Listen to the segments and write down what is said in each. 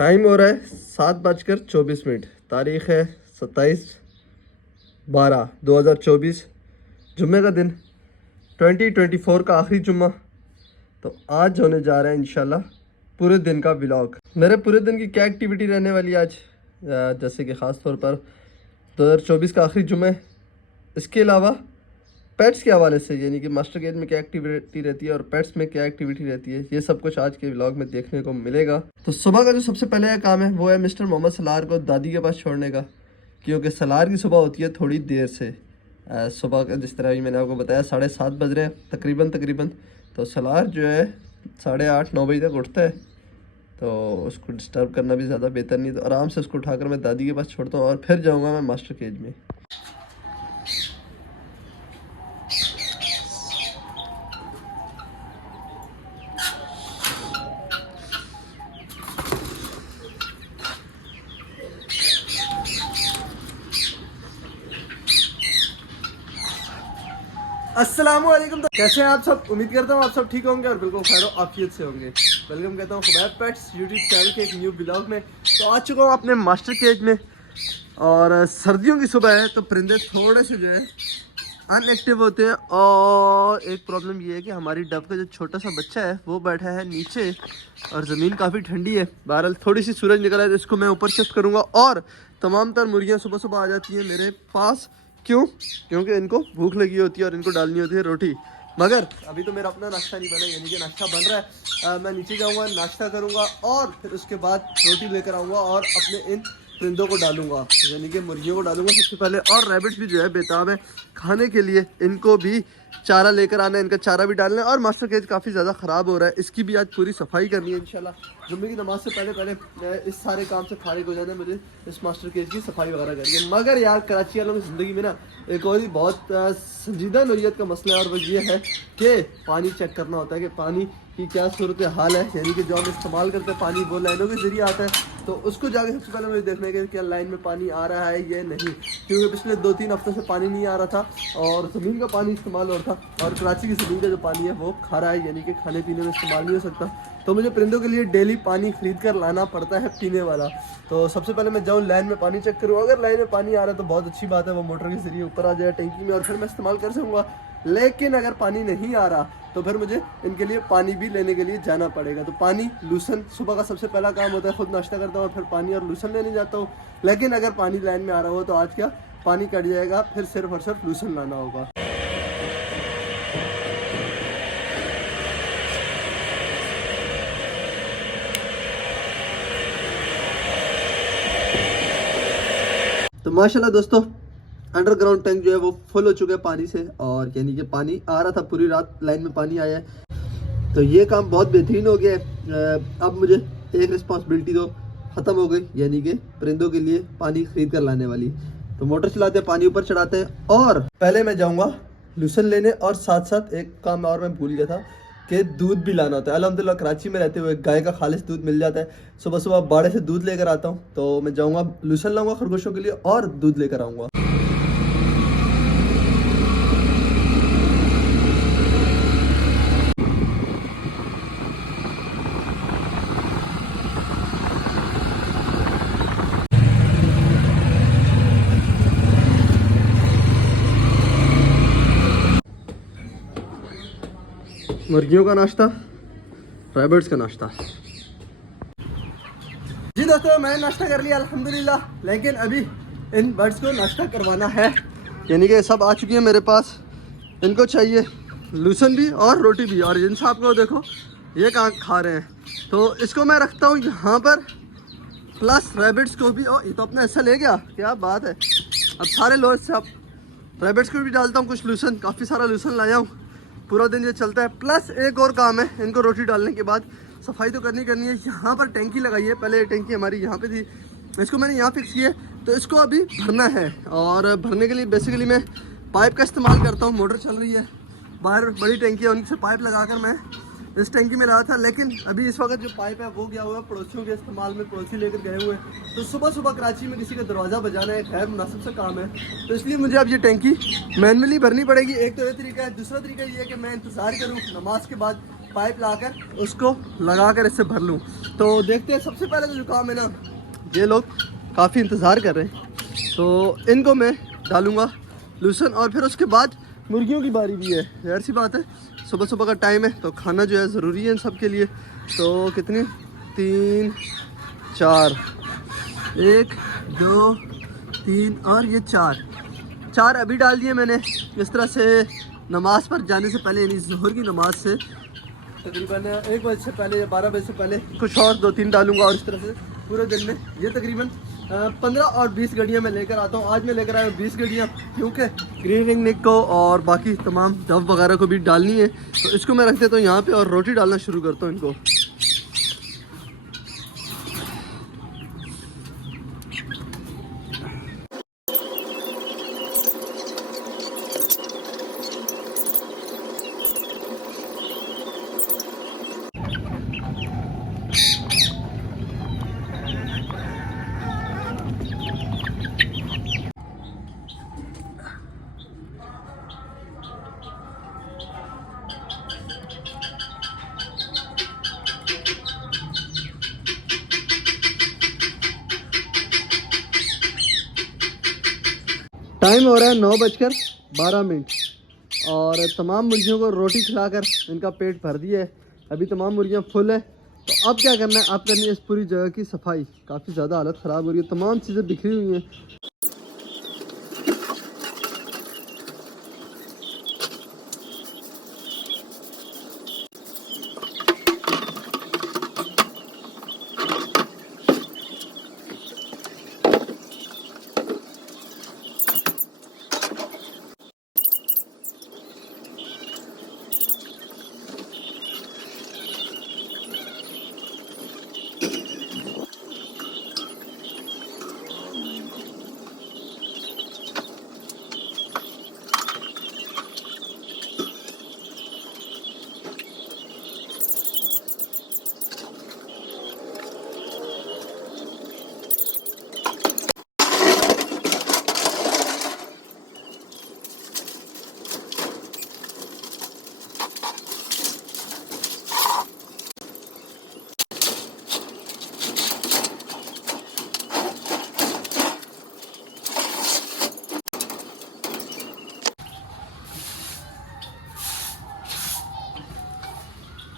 Time हो रहा है 7:24। तारीख़ है 27/12/2024, जुम्मे का दिन, 2024 का आखिरी जुम्मा। तो आज होने जा रहा है इंशाल्लाह पूरे दिन का व्लॉग। मेरे पूरे दिन की क्या एक्टिविटी रहने वाली है आज, जैसे कि ख़ास तौर पर 2024 का आखिरी जुम्मे, इसके अलावा पेट्स के हवाले से, यानी कि मास्टर केज में क्या एक्टिविटी रहती है और पेट्स में क्या एक्टिविटी रहती है, ये सब कुछ आज के व्लॉग में देखने को मिलेगा। तो सुबह का जो सबसे पहले का काम है वो है मिस्टर मोहम्मद सलार को दादी के पास छोड़ने का, क्योंकि सलार की सुबह होती है थोड़ी देर से। सुबह का जिस तरह भी मैंने आपको बताया 7:30 बज रहे हैं तकरीबन। तो सलार जो है 8:30-9 बजे तक उठता है, तो उसको डिस्टर्ब करना भी ज़्यादा बेहतर नहीं। तो आराम से उसको उठाकर मैं दादी के पास छोड़ता हूँ और फिर जाऊँगा मैं मास्टर केज में। अस्सलामुअलैकुम। तो कैसे हैं आप सब? उम्मीद करता हूँ आप सब ठीक होंगे और बिल्कुल खैर आफियत से होंगे। वेलकम कहता हूँ खुबैब पेट्स यूट्यूब चैनल के एक न्यू ब्लॉग में। तो आ चुका हूँ अपने मास्टर केज में और सर्दियों की सुबह है तो परिंदे थोड़े से जो है अनएक्टिव होते हैं। और एक प्रॉब्लम ये है कि हमारी डब का जो छोटा सा बच्चा है वो बैठा है नीचे और ज़मीन काफ़ी ठंडी है। बहरहाल थोड़ी सी सूरज निकला है तो इसको मैं ऊपर शिफ्ट करूँगा और तमाम तर मुर्गियाँ सुबह सुबह आ जाती हैं मेरे पास। क्यों? क्योंकि इनको भूख लगी होती है और इनको डालनी होती है रोटी। मगर अभी तो मेरा अपना नाश्ता नहीं बना, यानी कि नाश्ता बन रहा है। मैं नीचे जाऊँगा, नाश्ता करूँगा और फिर उसके बाद रोटी लेकर आऊँगा और अपने इन परिंदों को डालूंगा, यानी कि मुर्गियों को डालूंगा सबसे पहले। और रैबिट्स भी जो है बेताब है खाने के लिए, इनको भी चारा लेकर आना है, इनका चारा भी डालना है। और मास्टर केज काफ़ी ज़्यादा ख़राब हो रहा है, इसकी भी आज पूरी सफाई करनी है इंशाल्लाह। जुम्मे की नमाज से पहले इस सारे काम से फारिग हो जाना है मुझे, इस मास्टर केज की सफाई वगैरह करके। मगर यार कराची वालों की ज़िंदगी में ना एक और ही बहुत संजीदा नौइयत का मसला है और वो ये है कि पानी चेक करना होता है कि पानी की क्या सूरत हाल है, यानी कि जो हम इस्तेमाल करते हैं पानी वो लाइनों के ज़रिए आता है। तो उसको जाके सबसे पहले मुझे देखना है कि क्या लाइन में पानी आ रहा है या नहीं, क्योंकि पिछले 2-3 हफ्तों से पानी नहीं आ रहा था और ज़मीन का पानी इस्तेमाल हो रहा था और कराची की ज़मीन का जो पानी है वो खारा है, यानी कि खाने पीने में इस्तेमाल नहीं हो सकता। तो मुझे परिंदों के लिए डेली पानी खरीद कर लाना पड़ता है पीने वाला। तो सबसे पहले मैं जाऊँ लाइन में पानी चेक करूँ, अगर लाइन में पानी आ रहा है तो बहुत अच्छी बात है, वो मोटर के ज़रिए ऊपर आ जाए टैंकी में और फिर मैं इस्तेमाल कर सकूँगा। लेकिन अगर पानी नहीं आ रहा तो फिर मुझे इनके लिए पानी भी लेने के लिए जाना पड़ेगा। तो पानी लूसन सुबह का सबसे पहला काम होता है, खुद नाश्ता करता हूँ और फिर पानी और लूसन लेने जाता हूँ। लेकिन अगर पानी लाइन में आ रहा हो तो आज क्या पानी कट जाएगा, फिर सिर्फ और सिर्फ लूसन लाना होगा। तो माशाल्लाह दोस्तों अंडरग्राउंड टैंक जो है वो फुल हो चुका है पानी से, और यानी कि पानी आ रहा था पूरी रात, लाइन में पानी आया है। तो ये काम बहुत बेहतरीन हो गया है। अब मुझे एक रिस्पॉन्सिबिलिटी तो ख़त्म हो गई, यानी कि परिंदों के लिए पानी खरीद कर लाने वाली। तो मोटर चलाते हैं, पानी ऊपर चढ़ाते हैं और पहले मैं जाऊँगा लूसन लेने। और साथ साथ एक काम और मैं भूल गया था कि दूध भी लाना होता है। अल्हम्दुलिल्लाह कराची में रहते हुए गाय का खालिश दूध मिल जाता है। सुबह सुबह बाड़े से दूध लेकर आता हूँ, तो मैं जाऊँगा लूसन लाऊंगा खरगोशों के लिए और दूध लेकर आऊँगा। मुर्गियों का नाश्ता, रैबिट्स का नाश्ता। जी दोस्तों मैंने नाश्ता कर लिया अल्हम्दुलिल्लाह, लेकिन अभी इन बर्ड्स को नाश्ता करवाना है, यानी कि सब आ चुकी है मेरे पास। इनको चाहिए लूसन भी और रोटी भी। और इन साहब को देखो ये कहाँ खा रहे हैं, तो इसको मैं रखता हूँ यहाँ पर, प्लस रैबिट्स को भी। और ये तो अपना हिस्सा ले गया, क्या बात है। अब सारे लोग से अब रैबिट्स को भी डालता हूँ कुछ लूसन, काफ़ी सारा लूसन लाया हूँ, पूरा दिन ये चलता है। प्लस एक और काम है, इनको रोटी डालने के बाद सफाई तो करनी है। यहाँ पर टैंकी लगाई है, पहले ये टैंकी हमारी यहाँ पे थी, इसको मैंने यहाँ फिक्स किया, तो इसको अभी भरना है। और भरने के लिए बेसिकली मैं पाइप का इस्तेमाल करता हूँ। मोटर चल रही है, बाहर बड़ी टैंकी है, उनसे पाइप लगाकर मैं इस टैंकी में लगा था। लेकिन अभी इस वक्त जो पाइप है वो गया हुआ है पड़ोसियों के इस्तेमाल में, पड़ोसी लेकर गए हुए हैं। तो सुबह सुबह कराची में किसी का दरवाज़ा बजाना है खैर मुनासिब सा काम है, तो इसलिए मुझे अब ये टैंकी मैनुअली भरनी पड़ेगी। एक तो ये तरीका है, दूसरा तरीका ये है कि मैं इंतज़ार करूँ नमाज के बाद पाइप लाकर उसको लगाकर इससे भर लूँ। तो देखते हैं, सबसे पहले तो जो काम है ना, ये लोग काफ़ी इंतज़ार कर रहे हैं तो इनको मैं डालूँगा लूसन, और फिर उसके बाद मुर्गियों की बारी भी है। ज़ाहिर सी बात है, सुबह सुबह का टाइम है तो खाना जो है ज़रूरी है इन सब के लिए। तो कितनी, 3 4, 1 2 3 और ये 4 अभी डाल दिए मैंने। इस तरह से नमाज़ पर जाने से पहले, यानी ज़ोहर की नमाज से तकरीबन 1 बजे से पहले या 12 बजे से पहले कुछ और 2-3 डालूंगा। और इस तरह से पूरे दिन में ये तकरीबन 15 और 20 गड्डियाँ मैं लेकर आता हूँ। आज मैं लेकर आया हूँ 20 गड्डियाँ, क्योंकि ग्रीन रिंग निक को और बाकी तमाम डव वगैरह को भी डालनी है। तो इसको मैं रख देता हूँ यहाँ पे और रोटी डालना शुरू करता हूँ इनको। टाइम हो रहा है 9:12 और तमाम मुर्गियों को रोटी खिलाकर इनका पेट भर दिया है। अभी तमाम मुर्गियां फुल है। तो अब क्या करना है, अब करनी है इस पूरी जगह की सफाई। काफ़ी ज़्यादा हालत ख़राब हो रही है, तमाम चीज़ें बिखरी हुई हैं।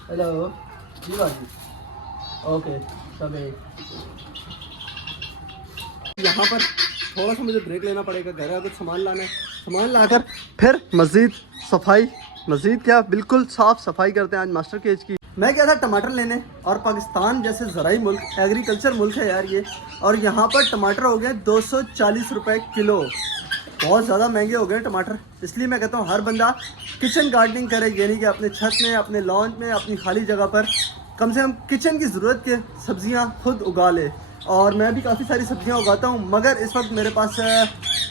हेलो जी बाजी, ओके सब यहाँ पर थोड़ा सा मुझे ब्रेक लेना पड़ेगा, घर का कुछ सामान लाना है। सामान लाकर फिर मज़ीद सफाई, मज़ीद क्या, बिल्कुल साफ़ सफाई करते हैं आज मास्टर केज की। मैं गया था टमाटर लेने, और पाकिस्तान जैसे ज़राई मुल्क, एग्रीकल्चर मुल्क है यार ये, और यहाँ पर टमाटर हो गए 240 रुपये किलो। बहुत ज़्यादा महंगे हो गए टमाटर। इसलिए मैं कहता हूँ हर बंदा किचन गार्डनिंग करे, यानी कि अपने छत में, अपने लॉन में, अपनी खाली जगह पर कम से कम किचन की ज़रूरत के सब्ज़ियाँ खुद उगा ले। और मैं भी काफ़ी सारी सब्ज़ियाँ उगाता हूँ, मगर इस वक्त मेरे पास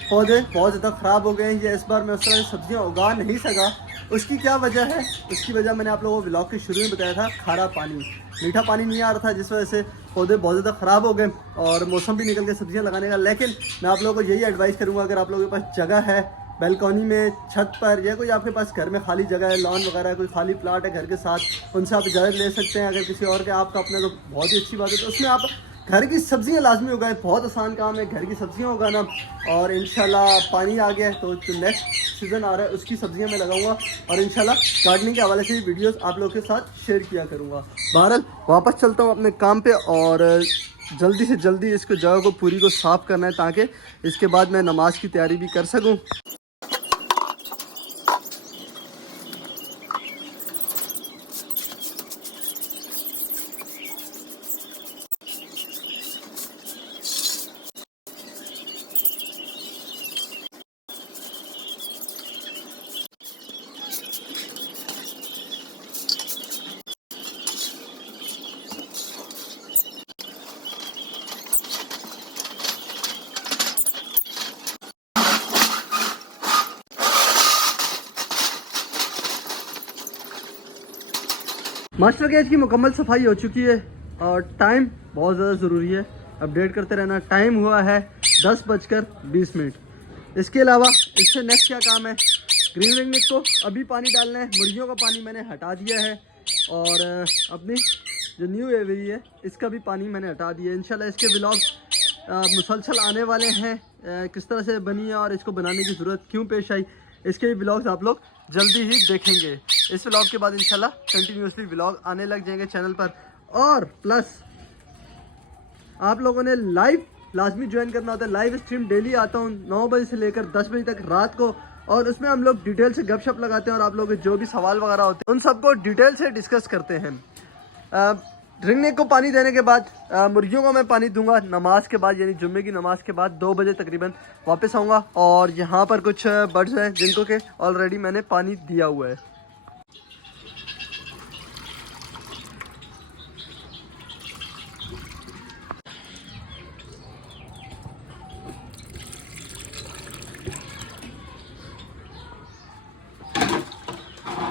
पौधे बहुत ज़्यादा ख़राब हो गए हैं, या इस बार मैं उस तरह की सब्ज़ियाँ उगा नहीं सका। उसकी क्या वजह है? उसकी वजह मैंने आप लोगों को व्लॉग के शुरू में बताया था, खारा पानी, मीठा पानी नहीं आ रहा था, जिस वजह से पौधे बहुत ज़्यादा ख़राब हो गए और मौसम भी निकल गया सब्ज़ियाँ लगाने का। लेकिन मैं आप लोगों को यही एडवाइस करूँगा, अगर आप लोगों के पास जगह है, बैल्कनी में, छत पर, या कोई आपके पास घर में खाली जगह है, लॉन वगैरह, कोई खाली प्लाट है घर के साथ, उनसे आप इजाज़त ले सकते हैं। अगर किसी और के आपका अपना, तो बहुत ही अच्छी बात है। तो उसमें आप घर की सब्ज़ियाँ लाजमी उगाएं। बहुत आसान काम है घर की सब्ज़ियाँ उगाना। और इंशाल्लाह पानी आ गया है तो जो नेक्स्ट सीज़न आ रहा है उसकी सब्ज़ियाँ मैं लगाऊंगा, और इंशाल्लाह गार्डनिंग के हवाले से भी वीडियोस आप लोगों के साथ शेयर किया करूँगा। बहरहाल वापस चलता हूँ अपने काम पे, और जल्दी से जल्दी इसको जगह को पूरी को साफ़ करना है, ताकि इसके बाद मैं नमाज की तैयारी भी कर सकूँ। मास्टर केज की मुकम्मल सफाई हो चुकी है, और टाइम बहुत ज़्यादा ज़रूरी है, अपडेट करते रहना। टाइम हुआ है 10:20। इसके अलावा इससे नेक्स्ट क्या काम है, ग्रीन रिंग को अभी पानी डालना है। मुर्गियों का पानी मैंने हटा दिया है, और अपनी जो न्यू एवरी है इसका भी पानी मैंने हटा दिया। इंशाल्लाह इसके व्लॉग मुसलसल आने वाले हैं, किस तरह से बनी है और इसको बनाने की ज़रूरत क्यों पेश आई, इसके भी व्लॉग्स आप लोग जल्दी ही देखेंगे। इस व्लॉग के बाद इंशाल्लाह कंटिन्यूसली व्लॉग आने लग जाएंगे चैनल पर। और प्लस आप लोगों ने लाइव लाजमी ज्वाइन करना होता है। लाइव स्ट्रीम डेली आता हूँ 9 बजे से लेकर 10 बजे तक रात को, और उसमें हम लोग डिटेल से गपशप लगाते हैं और आप लोगों के जो भी सवाल वगैरह होते हैं उन सबको डिटेल से डिस्कस करते हैं। रिंग नेक को पानी देने के बाद मुर्गियों को मैं पानी दूंगा नमाज के बाद, यानी जुम्मे की नमाज के बाद 2 बजे तकरीबन वापस आऊँगा। और यहाँ पर कुछ बर्ड्स हैं जिनको के ऑलरेडी मैंने पानी दिया हुआ है।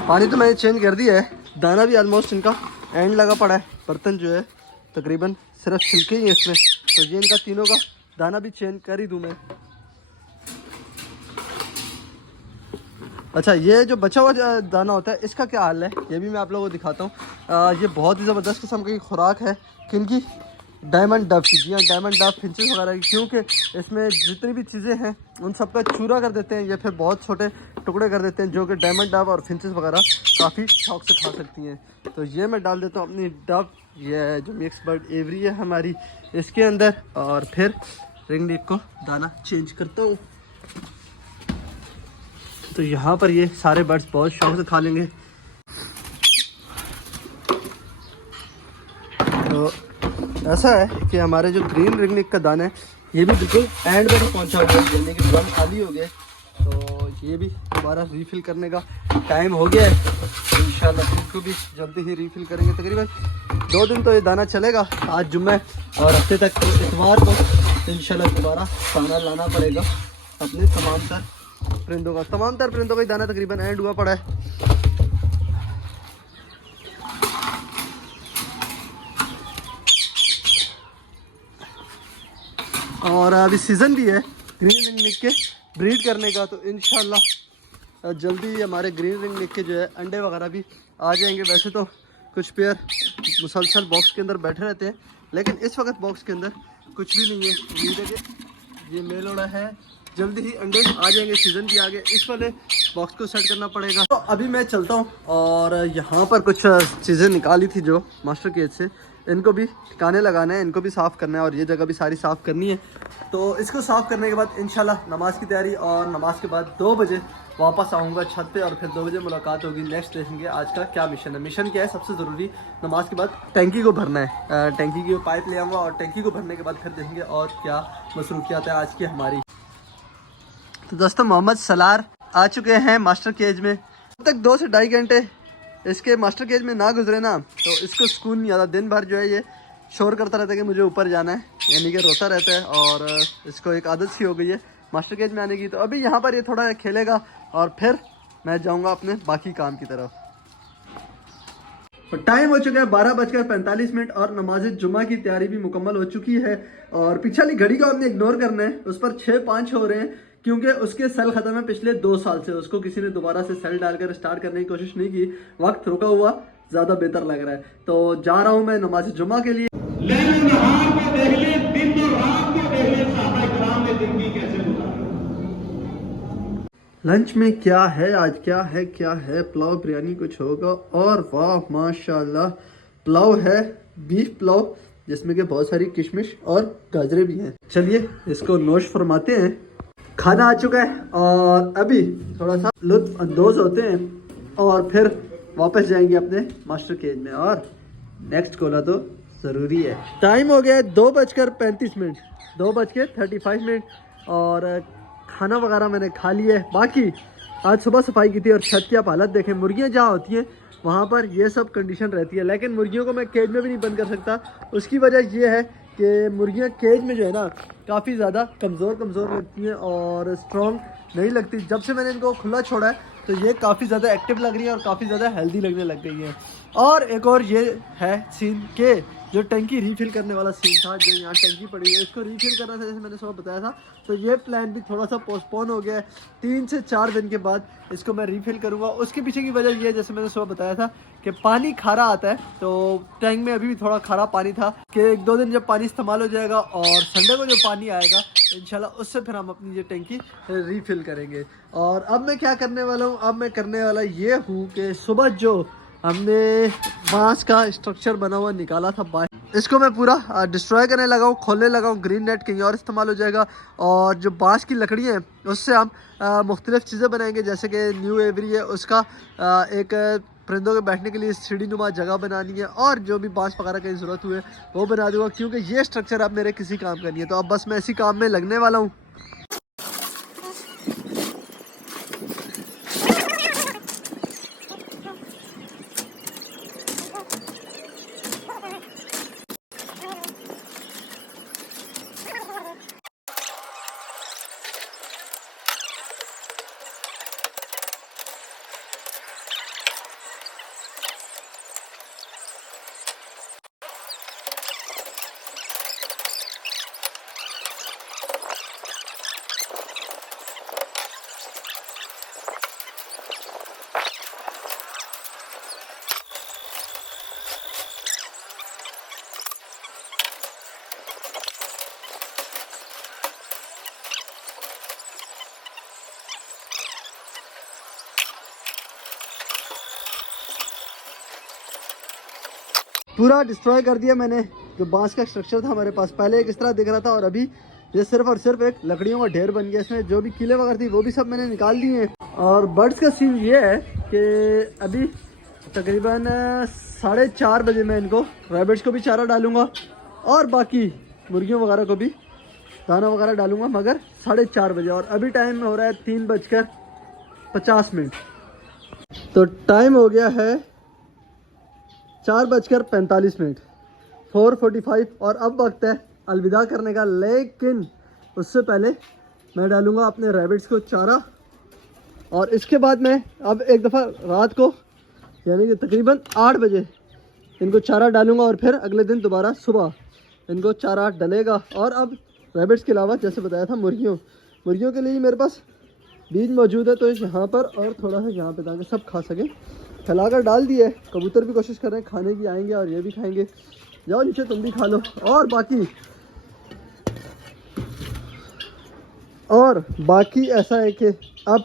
पानी तो मैंने चेंज कर दिया है, दाना भी ऑलमोस्ट इनका एंड लगा पड़ा है। बर्तन जो है तकरीबन सिर्फ छिलके ही है इसमें, तो ये इनका तीनों का दाना भी चेंज कर ही दूँ मैं। अच्छा, ये जो बचा हुआ दाना होता है इसका क्या हाल है ये भी मैं आप लोगों को दिखाता हूँ। ये बहुत ही ज़बरदस्त किस्म की खुराक है किनकी, डायमंड डव की। जी हाँ, डायमंड डव, फिंचेस वगैरह की, क्योंकि इसमें जितनी भी चीज़ें हैं उन सबका चूरा कर देते हैं या फिर बहुत छोटे टुकड़े कर देते हैं, जो कि डायमंड डव और फिंचेस वगैरह काफ़ी शौक से खा सकती हैं। तो ये मैं डाल देता हूँ अपनी डव, ये जो मिक्स बर्ड एवरी है हमारी, इसके अंदर, और फिर रिंग नेक को दाना चेंज करता हूँ। तो यहाँ पर ये सारे बर्ड्स बहुत शौक से खा लेंगे। तो ऐसा है कि हमारे जो ग्रीन रिंग नेक का दाना है ये भी बिल्कुल एंड पर पहुँचा हुआ है, यानी कि ड्रम खाली हो गए, तो ये भी दोबारा रीफ़िल करने का टाइम हो गया है। इंशाल्लाह इसको भी जल्दी ही रीफ़िल करेंगे। तकरीबन 2 दिन तो ये दाना चलेगा, आज जुम्मे और हफ्ते तक तो इतवार को इंशाल्लाह दोबारा दाना लाना पड़ेगा अपने तमाम तर परिंदों का ही दाना तकरीबन एंड हुआ पड़ा है। और अभी सीज़न भी है ग्रीन रिंग नेक के ब्रीड करने का, तो इंशाल्लाह जल्दी हमारे ग्रीन रिंग नेक के जो है अंडे वगैरह भी आ जाएंगे। वैसे तो कुछ पेयर मुसलसल बॉक्स के अंदर बैठे रहते हैं, लेकिन इस वक्त बॉक्स के अंदर कुछ भी नहीं है। उम्मीद है कि ये मेल ओड़ा है, जल्दी ही अंडे आ जाएंगे, सीज़न भी आ गए, इस वाले बॉक्स को सेट करना पड़ेगा। तो अभी मैं चलता हूँ और यहाँ पर कुछ चीज़ें निकाली थी जो मास्टर केज से, इनको भी ठिकाने लगाना है, इनको भी साफ़ करना है और ये जगह भी सारी साफ़ करनी है। तो इसको साफ़ करने के बाद इंशाल्लाह नमाज की तैयारी, और नमाज के बाद 2 बजे वापस आऊँगा छत पे और फिर 2 बजे मुलाकात होगी। नेक्स्ट देखेंगे आज का क्या मिशन है। मिशन क्या है, सबसे ज़रूरी नमाज के बाद टैंकी को भरना है। टैंकी की पाइप ले आऊँगा और टैंकी को भरने के बाद फिर देखेंगे और क्या मसरूफियात है आज की हमारी। तो दोस्तों मोहम्मद सलार आ चुके हैं मास्टर केज में। अब तक 2 से 2.5 घंटे इसके मास्टर केज में ना गुजरे ना तो इसको सुकून नहीं आता। दिन भर जो है ये शोर करता रहता है कि मुझे ऊपर जाना है, यानी कि रोता रहता है, और इसको एक आदत सी हो गई है मास्टर केज में आने की। तो अभी यहाँ पर ये थोड़ा खेलेगा और फिर मैं जाऊँगा अपने बाकी काम की तरफ। टाइम हो चुका है 12:45 और नमाज जुमा की तैयारी भी मुकम्मल हो चुकी है। और पीछे वाली घड़ी को आपने इग्नोर करना है, उस पर 6:05 हो रहे हैं, क्योंकि उसके सेल खत्म है पिछले 2 साल से। उसको किसी ने दोबारा से सेल डालकर स्टार्ट करने की कोशिश नहीं की, वक्त रुका हुआ ज़्यादा बेहतर लग रहा है। तो जा रहा हूँ मैं नमाज जुमा के लिए। लंच में क्या है आज, क्या है, पुलाव बिरयानी कुछ होगा। और वाह माशाल्लाह, पुलाव है, बीफ पुलाव, जिसमें कि बहुत सारी किशमिश और गाजरें भी हैं। चलिए इसको नोश फरमाते हैं। खाना आ चुका है और अभी थोड़ा सा लुत्फ अंदोज होते हैं और फिर वापस जाएंगे अपने मास्टर केज में, और नेक्स्ट कोला तो ज़रूरी है। टाइम हो गया है 2:35, 2:35, और खाना वगैरह मैंने खा लिया है। बाकी आज सुबह सफाई की थी और छत की आप हालत देखें। मुर्गियाँ जहाँ होती हैं वहाँ पर ये सब कंडीशन रहती है, लेकिन मुर्गियों को मैं केज में भी नहीं बंद कर सकता। उसकी वजह ये है कि मुर्गियाँ केज में जो है ना काफ़ी ज़्यादा कमज़ोर लगती हैं और स्ट्रॉन्ग नहीं लगती। जब से मैंने इनको खुला छोड़ा है तो ये काफ़ी ज़्यादा एक्टिव लग रही है और काफ़ी ज़्यादा हेल्दी लगने लग गई है। और एक और ये है सीन के जो टंकी रीफिल करने वाला सीन था, जो यहाँ टंकी पड़ी है इसको रीफिल करना था, जैसे मैंने सुबह बताया था। तो ये प्लान भी थोड़ा सा पोस्टपोन हो गया है, 3 से 4 दिन के बाद इसको मैं रीफिल करूँगा। उसके पीछे की वजह ये है, जैसे मैंने सुबह बताया था कि पानी खारा आता है, तो टैंक में अभी भी थोड़ा खारा पानी था कि 1-2 दिन जब पानी इस्तेमाल हो जाएगा और संडे को जो पानी आएगा इंशाल्लाह उससे फिर हम अपनी ये टैंकी रीफिल करेंगे। और अब मैं क्या करने वाला हूँ, अब मैं करने वाला ये हूँ कि सुबह जो हमने बांस का स्ट्रक्चर बना हुआ निकाला था बाहर, इसको मैं पूरा डिस्ट्रॉय करने लगा हूँ, खोलने लगा हूँ। ग्रीन नेट कहीं और इस्तेमाल हो जाएगा और जो बांस की लकड़ियाँ हैं उससे हम मुख्तलिफ़ चीज़ें बनाएंगे। जैसे कि न्यू एवरी है उसका एक परिंदों के बैठने के लिए सीढ़ी नुमा जगह बनानी है, और जो भी बांस वगैरह की ज़रूरत हुए वो बना दूँगा, क्योंकि ये स्ट्रक्चर अब मेरे किसी काम का नहीं है। तो अब बस मैं इसी काम में लगने वाला हूँ। पूरा डिस्ट्रॉय कर दिया मैंने। जो बांस का स्ट्रक्चर था हमारे पास पहले एक इस तरह दिख रहा था, और अभी ये सिर्फ और सिर्फ एक लकड़ियों का ढेर बन गया। इसमें जो भी कीले वगैरह थी वो भी सब मैंने निकाल दिए हैं। और बर्ड्स का सीन ये है कि अभी तकरीबन 4:30 बजे मैं इनको रैबिट्स को भी चारा डालूंगा और बाकी मुर्गियों वगैरह को भी दाना वगैरह डालूंगा, मगर 4:30 बजे। और अभी टाइम हो रहा है 3:50। तो टाइम हो गया है 4:45, 4:45, और अब वक्त है अलविदा करने का। लेकिन उससे पहले मैं डालूंगा अपने रैबिट्स को चारा, और इसके बाद मैं अब एक दफ़ा रात को यानी कि तकरीबन 8 बजे इनको चारा डालूंगा, और फिर अगले दिन दोबारा सुबह इनको चारा डलेगा। और अब रैबिट्स के अलावा जैसे बताया था मुर्गियों के लिए मेरे पास बीज मौजूद है, तो यहाँ पर और थोड़ा सा यहाँ पे ताकि सब खा सकें फैलाकर डाल दिए। कबूतर भी कोशिश कर रहे हैं खाने की, आएंगे और ये भी खाएंगे। जाओ नीचे तुम भी खा लो। और बाकी ऐसा है कि अब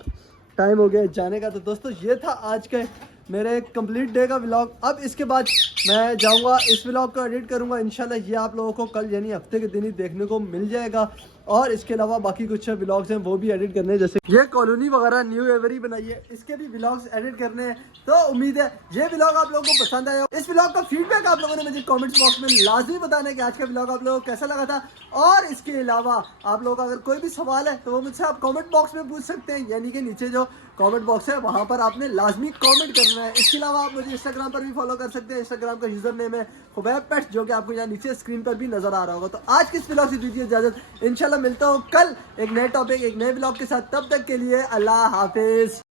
टाइम हो गया जाने का। तो दोस्तों ये था आज के मेरे कंप्लीट डे का व्लॉग। अब इसके बाद मैं जाऊंगा इस व्लॉग को एडिट करूंगा इंशाल्लाह। ये आप लोगों को कल यानी हफ्ते के दिन ही देखने को मिल जाएगा। और इसके अलावा बाकी कुछ व्लॉग्स हैं वो भी एडिट करने हैं, जैसे ये कॉलोनी वगैरह न्यू एवरी बनाई है, इसके भी व्लॉग्स एडिट करने हैं। तो उम्मीद है ये व्लॉग आप लोगों को पसंद आया। इस व्लॉग का फीडबैक आप लोगों ने मुझे कमेंट्स बॉक्स में लाजमी बताना है कि आज का व्लॉग आप लोगों को कैसा लगा था। और इसके अलावा आप लोगों का अगर कोई भी सवाल है तो वो मुझसे आप कमेंट बॉक्स में पूछ सकते हैं, यानी कि नीचे जो कमेंट बॉक्स है वहां पर आपने लाजमी कमेंट करना है। इसके अलावा आप मुझे इंस्टाग्राम पर भी फॉलो कर सकते हैं। इंस्टाग्राम का यूजर नेम है खुबैब पेट्स, जो कि आपको यहाँ नीचे स्क्रीन पर भी नजर आ रहा होगा। तो आज की इस व्लॉग से दीजिए इजाजत, इंशाल्लाह मिलता हूँ कल एक नए टॉपिक एक नए व्लॉग के साथ। तब तक के लिए अल्लाह हाफिज।